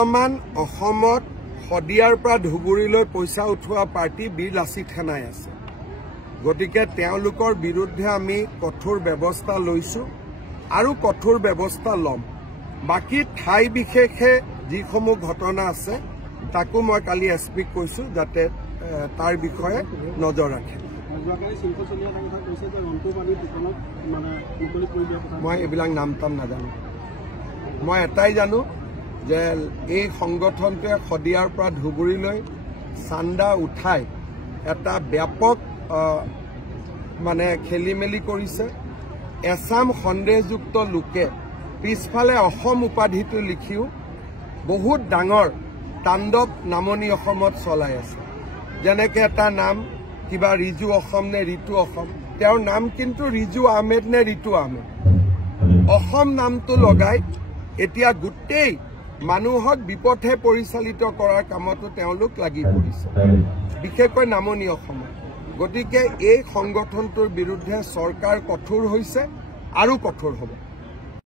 বৰ্তমান অসমত শদিয়াৰ পৰা ধুবুৰীলৈ পইচা উঠোৱা পাৰ্টি বীৰ লাচিত সেনাই আছে। গতিকে তেওঁলোকৰ বিৰুদ্ধে আমি কঠোৰ ব্যৱস্থা লৈছো আৰু কঠোৰ ব্যৱস্থা ল'ম। বাকি ঠাই বিশেষে যিসমূহ ঘটনা আছে তাকো মই কালি এছপিক কৈছো যাতে তাৰ বিষয়ে নজৰ ৰাখে। মই এইবিলাক নাম টাম নাজানো। মই এটাই জানো যে এই সংগঠনটোৱে শদিয়াৰ পৰা ধুবুৰীলৈ চান্দা উঠাই এটা ব্যাপক খেলি মেলি কৰিছে। এছাম সন্দেহযুক্ত লোকে পিছফালে অসম উপাধিটো লিখিও বহুত ডাঙৰ তাণ্ডৱ নামনি অসমত চলাই আছে। যেনেকে এটা নাম কিবা ৰিজু অসম নে ঋতু অসম, তেওঁৰ নাম কিন্তু ৰিজু আহমেদ নে ঋতু আহমেদ। অসম নামটো লগাই এতিয়া গোটেই মানুহক বিপথে পৰিচালিত কৰাৰ কামতো তেওঁলোক লাগি পৰিছে, বিশেষকৈ নামনি অসমত। গতিকে এই সংগঠনটোৰ বিৰুদ্ধে চৰকাৰ কঠোৰ হৈছে আৰু কঠোৰ হ'ব।